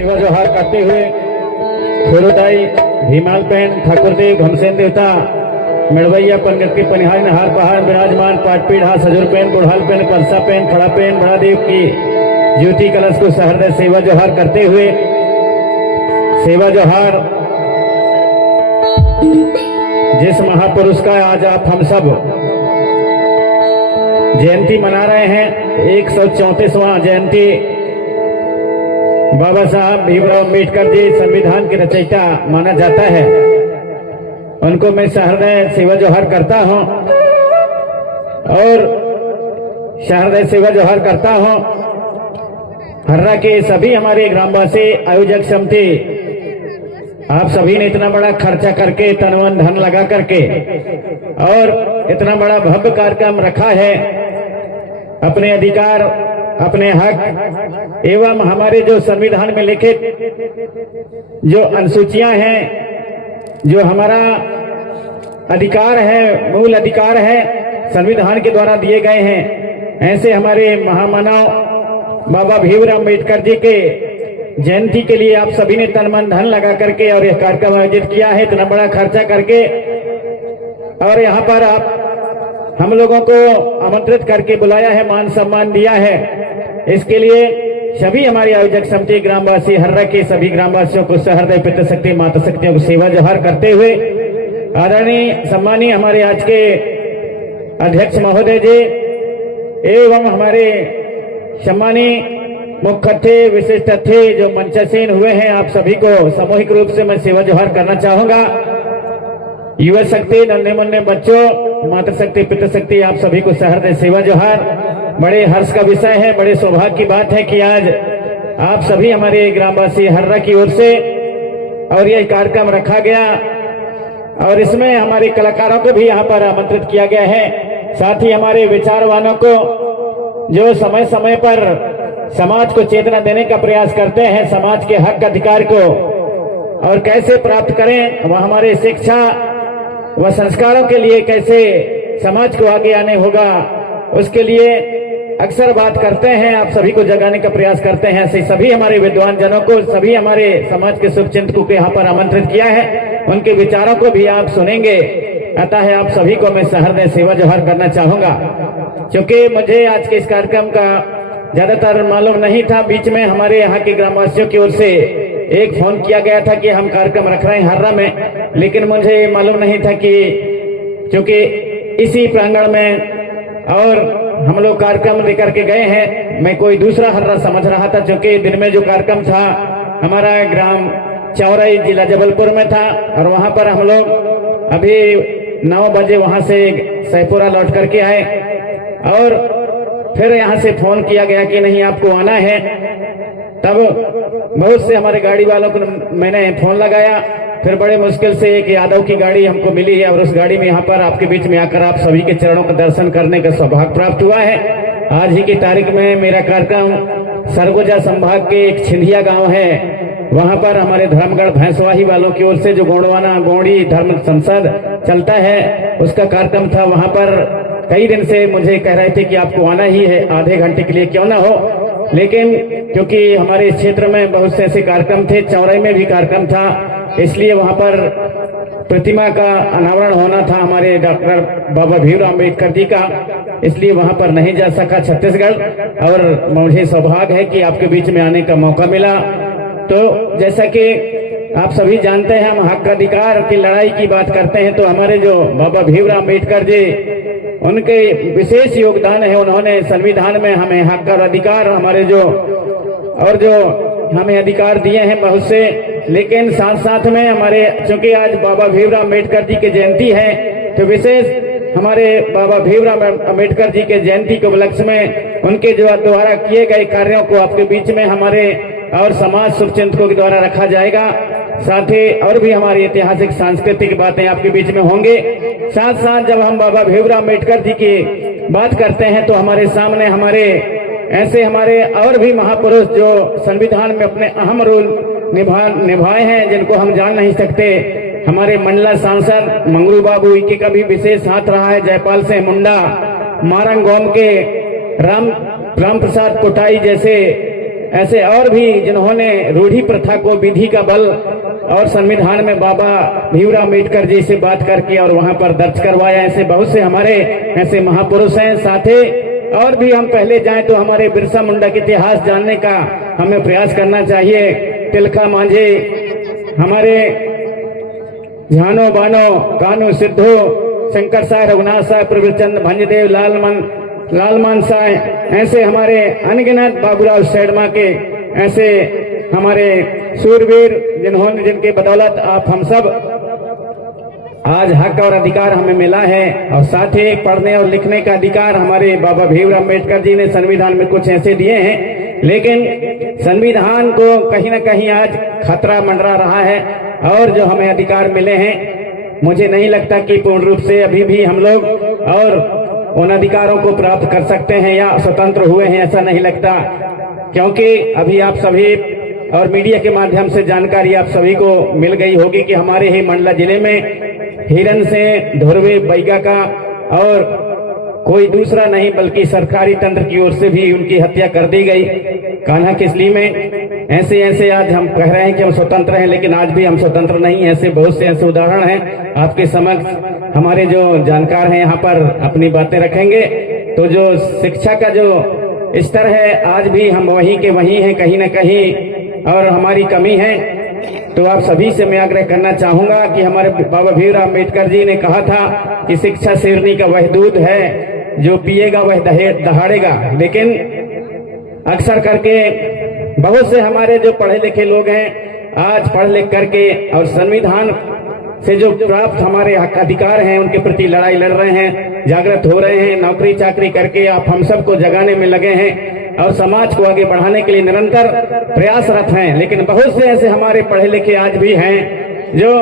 सेवा जोहार करते हुए फेरोदाई भीमाल बहन ठाकुर देव घमसेन देवता मेड़वैया पंगति पनिहार नहार पहाड़ विराजमान पाटपीढ़ा सजुर पेन बुढ़ाल पेन कलसा पेन खड़ा पेन बड़ा देव की ज्योति कलश को सहृदय सेवा जोहार करते हुए सेवा जोहार जिस महापुरुष का आज आप हम सब जयंती मना रहे हैं 134वां जयंती बाबा साहब भीमराव अम्बेडकर जी संविधान के रचयिता माना जाता है। उनको मैं सहृदय सेवा जोहार करता हूं और सहृदय सेवा जोहार करता हूं। हर्रा के सभी हमारे ग्रामवासी आयोजक समिति आप सभी ने इतना बड़ा खर्चा करके तन मन धन लगा करके और इतना बड़ा भव्य कार्यक्रम रखा है। अपने अधिकार अपने हक एवं हमारे जो संविधान में लिखित जो अनुसूचियां हैं, जो हमारा अधिकार है, मूल अधिकार है, संविधान के द्वारा दिए गए हैं, ऐसे हमारे महामानव बाबा भीमराव अम्बेडकर जी के जयंती के लिए आप सभी ने तन मन धन लगा करके और यह कार्यक्रम आयोजित किया है, इतना बड़ा खर्चा करके। और यहाँ पर आप हम लोगों को आमंत्रित करके बुलाया है, मान सम्मान दिया है। इसके लिए सभी हमारी आयोजक समिति ग्रामवासी हर्रा के सभी ग्रामवासियों को सहृदय पितृशक्ति माता शक्तियों को सेवा जोहार करते हुए आदरणीय सम्मानीय हमारे आज के अध्यक्ष महोदय जी एवं हमारे सम्मानीय मुख्य अतिथि विशिष्ट अतिथि जो मंचासीन हुए हैं, आप सभी को सामूहिक रूप से मैं सेवा जोहार करना चाहूंगा। युवा शक्ति नन्हे मुन्ने बच्चों मातृशक्ति पितृशक्ति आप सभी को सहृदय सेवा जोहार। बड़े हर्ष का विषय है, बड़े सौभाग्य की बात है कि आज आप सभी हमारे ग्रामवासी हर्रा की ओर से और यह कार्यक्रम रखा गया और इसमें हमारे कलाकारों को भी यहाँ पर आमंत्रित किया गया है। साथ ही हमारे विचारवानों को जो समय समय पर समाज को चेतना देने का प्रयास करते हैं, समाज के हक अधिकार को और कैसे प्राप्त करें, वह हमारे शिक्षा व संस्कारों के लिए कैसे समाज को आगे आने होगा, उसके लिए अक्सर बात करते हैं, आप सभी को जगाने का प्रयास करते हैं। ऐसे सभी हमारे विद्वान जनों को, सभी हमारे समाज के शुभचिंतकों को यहाँ पर आमंत्रित किया है, उनके विचारों को भी आप सुनेंगे। अतः आप सभी को मैं सहृदय सेवा जोहार करना चाहूंगा। क्योंकि मुझे आज के इस कार्यक्रम का ज्यादातर मालूम नहीं था, बीच में हमारे यहाँ के ग्रामवासियों की ओर से एक फोन किया गया था कि हम कार्यक्रम रख रहे हैं हर्रा में, लेकिन मुझे मालूम नहीं था कि क्योंकि इसी प्रांगण में और हम लोग कार्यक्रम लेकर के गए हैं, मैं कोई दूसरा हर्रा समझ रहा था। क्योंकि दिन में जो कार्यक्रम था हमारा ग्राम चौराई जिला जबलपुर में था और वहां पर हम लोग अभी 9 बजे वहां से सैपुरा लौट करके आए और फिर यहाँ से फोन किया गया कि नहीं आपको आना है। तब बहुत से हमारे गाड़ी वालों को मैंने फोन लगाया, फिर बड़े मुश्किल से एक यादव की गाड़ी हमको मिली है और उस गाड़ी में यहाँ पर आपके बीच में आकर आप सभी के चरणों का दर्शन करने का सौभाग्य प्राप्त हुआ है। आज ही की तारीख में मेरा कार्यक्रम सरगुजा संभाग के एक छिंदिया गांव है, वहां पर हमारे धर्मगढ़ भैंसवाही वालों की ओर से जो गोंडवाना गोंडी धर्म संसद चलता है उसका कार्यक्रम था। वहां पर कई दिन से मुझे कह रहे थे कि आपको आना ही है, आधे घंटे के लिए क्यों ना हो, लेकिन क्योंकि हमारे इस क्षेत्र में बहुत से ऐसे कार्यक्रम थे, चौराई में भी कार्यक्रम था, इसलिए वहां पर प्रतिमा का अनावरण होना था हमारे डॉक्टर बाबा भीमराव अम्बेडकर जी का, इसलिए वहां पर नहीं जा सका छत्तीसगढ़। और मुझे सौभाग्य है कि आपके बीच में आने का मौका मिला। तो जैसा कि आप सभी जानते हैं, हम हक अधिकार की लड़ाई की बात करते हैं, तो हमारे जो बाबा भीमराव अम्बेडकर जी, उनके विशेष योगदान है। उन्होंने संविधान में हमें हक और अधिकार हमारे जो हमें अधिकार दिए हैं बहुत से, लेकिन साथ साथ में हमारे चूंकि आज बाबा भीमराव अम्बेडकर जी की जयंती है, तो विशेष हमारे बाबा भीमराव अम्बेडकर जी के जयंती के उपलक्ष्य में उनके जो द्वारा किए गए कार्यों को आपके बीच में हमारे और समाज शुभचिंतकों के द्वारा रखा जाएगा। साथ ही और भी हमारी ऐतिहासिक सांस्कृतिक बातें आपके बीच में होंगे। साथ साथ जब हम बाबा भीमराव अम्बेडकर जी की बात करते हैं तो हमारे सामने हमारे ऐसे हमारे और भी महापुरुष जो संविधान में अपने अहम रोल निभाए हैं, जिनको हम जान नहीं सकते। हमारे मंडला सांसद मंगरू बाबू इनके का भी विशेष हाथ रहा है। जयपाल सिंह मुंडा, मारंग गांव के राम प्रसाद कोटाई जैसे ऐसे और भी जिन्होंने रूढ़ी प्रथा को विधि का बल और संविधान में बाबा भीमराव अम्बेडकर जी से बात करके और वहां पर दर्ज करवाया। ऐसे बहुत से हमारे ऐसे महापुरुष हैं। साथ ही और भी हम पहले जाएं तो हमारे बिरसा मुंडा के इतिहास जानने का हमें प्रयास करना चाहिए। तिलका मांझी, हमारे झानो बानो, कानू सिद्धू, शंकर साय, रघुनाथ साय, प्रवीरचंद, भंजदेव, लालमान साय, ऐसे हमारे अनगिनत बाबूराव सैडमा के ऐसे हमारे सूरवीर जिन्होंने जिनके बदौलत आप हम सब आज हक और अधिकार हमें मिला है। और साथ ही पढ़ने और लिखने का अधिकार हमारे बाबा भीमराव अम्बेडकर जी ने संविधान में कुछ ऐसे दिए हैं, लेकिन संविधान को कहीं न कहीं आज खतरा मंडरा रहा है। और जो हमें अधिकार मिले हैं, मुझे नहीं लगता कि पूर्ण रूप से अभी भी हम लोग और उन अधिकारों को प्राप्त कर सकते हैं या स्वतंत्र हुए हैं, ऐसा नहीं लगता। क्योंकि अभी आप सभी और मीडिया के माध्यम से जानकारी आप सभी को मिल गई होगी कि हमारे ही मंडला जिले में हिरन से धुरवे बैगा का और कोई दूसरा नहीं बल्कि सरकारी तंत्र की ओर से भी उनकी हत्या कर दी गई कान्हा किसली में। ऐसे आज हम कह रहे हैं कि हम स्वतंत्र हैं, लेकिन आज भी हम स्वतंत्र नहीं। ऐसे बहुत से ऐसे उदाहरण हैं आपके समक्ष। हमारे जो जानकार हैं यहाँ पर अपनी बातें रखेंगे। तो जो शिक्षा का जो स्तर है, आज भी हम वहीं के वहीं हैं कहीं न कहीं, और हमारी कमी है। तो आप सभी से मैं आग्रह करना चाहूंगा कि हमारे बाबा भीमराव अम्बेडकर जी ने कहा था कि शिक्षा शेरनी का वह दूध है जो पिएगा वह दहाड़ेगा। लेकिन अक्सर करके बहुत से हमारे जो पढ़े लिखे लोग हैं, आज पढ़ लिख करके और संविधान से जो प्राप्त हमारे हक अधिकार हैं उनके प्रति लड़ाई लड़ रहे हैं, जागृत हो रहे हैं, नौकरी चाकरी करके आप हम सबको जगाने में लगे हैं और समाज को आगे बढ़ाने के लिए निरंतर प्रयासरत हैं। लेकिन बहुत से ऐसे हमारे पढ़े लिखे आज भी हैं जो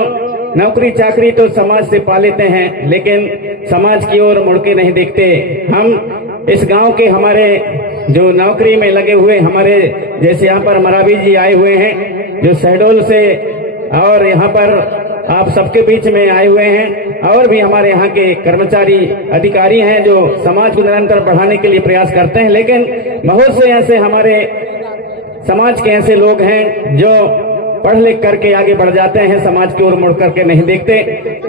नौकरी चाकरी तो समाज से पा लेते हैं, लेकिन समाज की ओर मुड़ के नहीं देखते। हम इस गांव के हमारे जो नौकरी में लगे हुए हमारे जैसे यहाँ पर मरावी जी आए हुए हैं जो शहडोल से, और यहाँ पर आप सबके बीच में आए हुए हैं, और भी हमारे यहाँ के कर्मचारी अधिकारी हैं जो समाज को निरंतर बढ़ाने के लिए प्रयास करते हैं। लेकिन बहुत से ऐसे हमारे समाज के ऐसे लोग हैं जो पढ़ लिख करके आगे बढ़ जाते हैं, समाज की ओर मुड़ करके नहीं देखते।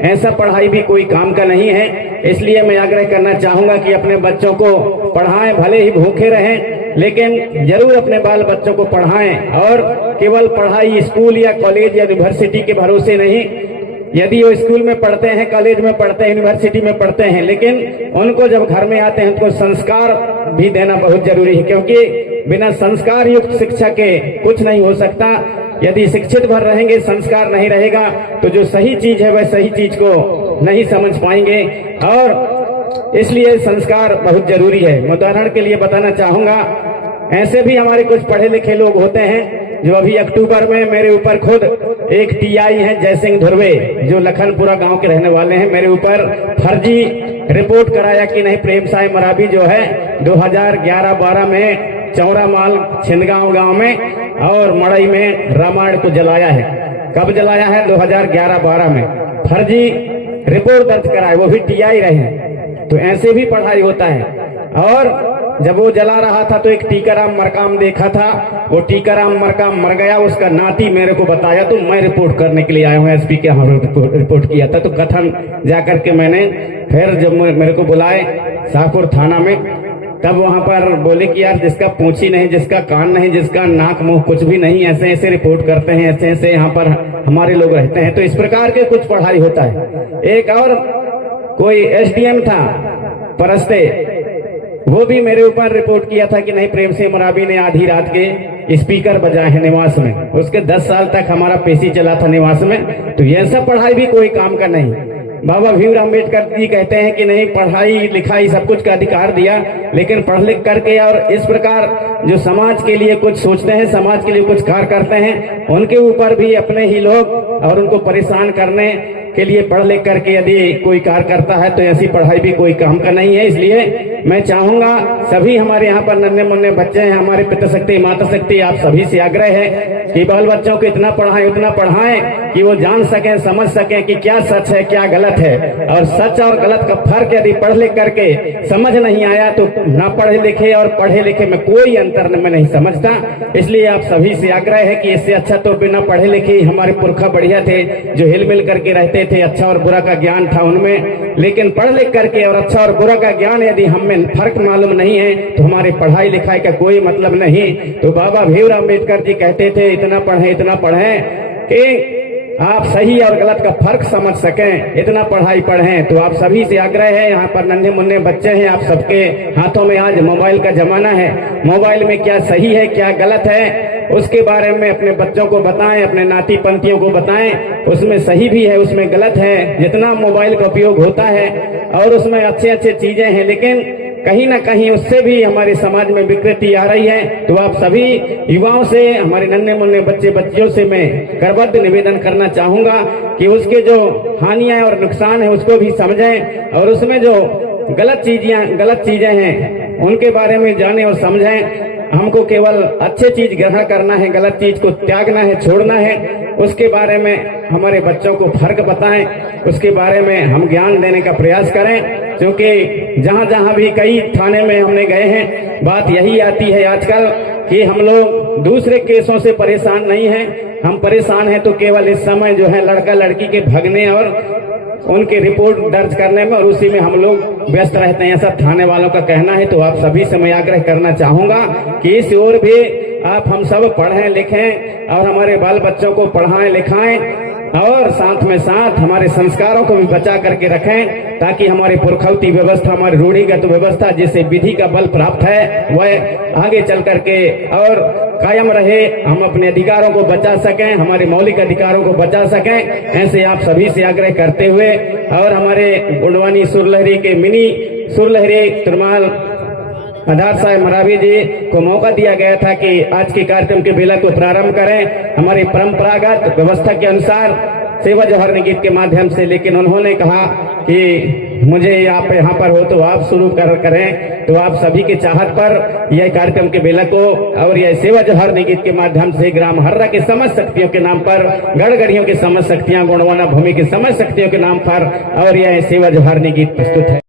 ऐसा पढ़ाई भी कोई काम का नहीं है। इसलिए मैं आग्रह करना चाहूंगा कि अपने बच्चों को पढ़ाएं, भले ही भूखे रहें लेकिन जरूर अपने बाल बच्चों को पढ़ाएं। और केवल पढ़ाई स्कूल या कॉलेज या यूनिवर्सिटी के भरोसे नहीं। यदि वो स्कूल में पढ़ते हैं, कॉलेज में पढ़ते हैं, यूनिवर्सिटी में पढ़ते हैं, लेकिन उनको जब घर में आते हैं उनको संस्कार भी देना बहुत जरूरी है, क्योंकि बिना संस्कार युक्त शिक्षा के कुछ नहीं हो सकता। यदि शिक्षित भर रहेंगे, संस्कार नहीं रहेगा, तो जो सही चीज है वह सही चीज को नहीं समझ पाएंगे। और इसलिए संस्कार बहुत जरूरी है। मैं उदाहरण के लिए बताना चाहूंगा, ऐसे भी हमारे कुछ पढ़े लिखे लोग होते हैं जो अभी अक्टूबर में मेरे ऊपर खुद एक टीआई हैं जयसिंह धुर्वे जो लखनपुरा गांव के रहने वाले हैं, मेरे ऊपर फर्जी रिपोर्ट कराया कि नहीं प्रेम साय मरावी जो है 2011-12 में चौरा माल छिंदगांव गांव में और मड़ई में रामायण को जलाया है। कब जलाया है? 2011-12 में फर्जी रिपोर्ट दर्ज कराए, वो भी टीआई रहे। तो ऐसे भी पढ़ाई होता है। और जब वो जला रहा था तो एक टीकाराम मरकाम देखा था, वो टीकाराम मरकाम मर गया, उसका नाती मेरे को बताया, तो मैं रिपोर्ट करने के लिए आया हूँ, एसपी के यहाँ रिपोर्ट किया था। तो कथन जाकर के मैंने फिर जब मेरे को बुलाए शाहपुर थाना में, तब वहां पर बोले कि यार जिसका पूंछ ही नहीं, जिसका कान नहीं, जिसका नाक मुंह कुछ भी नहीं, ऐसे ऐसे रिपोर्ट करते हैं, ऐसे ऐसे यहाँ पर हमारे लोग रहते हैं। तो इस प्रकार के कुछ पढ़ाई होता है। एक और कोई एसडीएम था परस्ते, वो भी मेरे ऊपर रिपोर्ट किया था कि नहीं प्रेम सिंह मरावी ने आधी रात के स्पीकर बजाए हैं निवास में। उसके 10 साल तक हमारा पेशी चला था निवास में। तो ये सब पढ़ाई भी कोई काम का नहीं। बाबा भीमराव अम्बेडकर जी कहते हैं कि नहीं पढ़ाई लिखाई सब कुछ का अधिकार दिया, लेकिन पढ़ लिख करके और इस प्रकार जो समाज के लिए कुछ सोचते हैं, समाज के लिए कुछ कार्य करते हैं, उनके ऊपर भी अपने ही लोग और उनको परेशान करने के लिए पढ़ लिख करके यदि कोई कार्य करता है तो ऐसी पढ़ाई भी कोई काम का नहीं है। इसलिए मैं चाहूंगा सभी हमारे यहाँ पर नन्हे मुन्ने बच्चे हैं, हमारे पिता शक्ति माता शक्ति, आप सभी से आग्रह है कि बाल बच्चों को इतना पढ़ाएं कि वो जान सकें, समझ सकें कि क्या सच है क्या गलत है। और सच और गलत का फर्क यदि पढ़ लिख करके समझ नहीं आया तो ना पढ़े लिखे और पढ़े लिखे में कोई अंतर मैं नहीं समझता। इसलिए आप सभी से आग्रह है कि इससे अच्छा तो बिना पढ़े लिखे ही हमारे पुरखा बढ़िया थे, जो हिल मिल करके रहते थे, अच्छा और बुरा का ज्ञान था उनमें। लेकिन पढ़ लिख करके और अच्छा और बुरा का ज्ञान यदि हमें फर्क मालूम नहीं है तो हमारी पढ़ाई लिखाई का कोई मतलब नहीं। तो बाबा भीमराव अम्बेडकर जी कहते थे इतना पढ़ें कि आप सही और गलत का फर्क समझ सकें, इतना पढ़ाई पढ़ें। तो आप सभी से आग्रह है, यहाँ पर नन्हे मुन्ने बच्चे हैं, आप सबके हाथों में आज मोबाइल का जमाना है। मोबाइल में क्या सही है क्या गलत है उसके बारे में अपने बच्चों को बताएं, अपने नाती पंथियों को बताएं। उसमें सही भी है, उसमें गलत है। जितना मोबाइल का उपयोग होता है और उसमें अच्छे चीजें हैं, लेकिन कहीं ना कहीं उससे भी हमारे समाज में विकृति आ रही है। तो आप सभी युवाओं से, हमारे नन्हे मुन्ने बच्चे बच्चियों से मैं करबद्ध निवेदन करना चाहूंगा कि उसके जो हानियां और नुकसान है उसको भी समझें और उसमें जो गलत चीजें हैं उनके बारे में जाने और समझें। हमको केवल अच्छे चीज ग्रहण करना है, गलत चीज को त्यागना है, छोड़ना है। उसके बारे में हमारे बच्चों को फर्क बताएं, उसके बारे में हम ज्ञान देने का प्रयास करें। क्योंकि जहां भी कई थाने में हमने गए हैं, बात यही आती है आजकल कि हम लोग दूसरे केसों से परेशान नहीं हैं, हम परेशान हैं तो केवल इस समय जो है लड़का लड़की के भगने और उनके रिपोर्ट दर्ज करने में और उसी में हम लोग व्यस्त रहते हैं, ऐसा थाने वालों का कहना है। तो आप सभी से मैं आग्रह करना चाहूंगा कि इस ओर भी आप हम सब पढ़ें लिखें और हमारे बाल बच्चों को पढ़ाएं लिखाएं और साथ में साथ हमारे संस्कारों को भी बचा करके रखें, ताकि हमारी पुरखौती व्यवस्था, हमारी रूढ़िगत व्यवस्था जिसे विधि का बल प्राप्त है वह आगे चल करके और कायम रहे, हम अपने अधिकारों को बचा सकें, हमारे मौलिक अधिकारों को बचा सकें। ऐसे आप सभी से आग्रह करते हुए और हमारे गुणवानी सुरलहरी के मिनी सुरलहरी तिरमाल आधार साहब मरावी जी को मौका दिया गया था कि आज के कार्यक्रम के बेला को प्रारंभ करें हमारी परंपरागत व्यवस्था के अनुसार सेवा जौहर गीत के माध्यम से। लेकिन उन्होंने कहा कि मुझे आप यहाँ पर हो तो आप शुरू करें। तो आप सभी के चाहत पर यह कार्यक्रम के बेला को और यह सेवा जौहर गीत के माध्यम से ग्राम हर्रा के समस्त शक्तियों के नाम पर, गढ़गढ़ियों की समस्त शक्तियां, गुणवाना भूमि की समस्त शक्तियों के नाम पर और यह सेवा जौहर गीत प्रस्तुत है।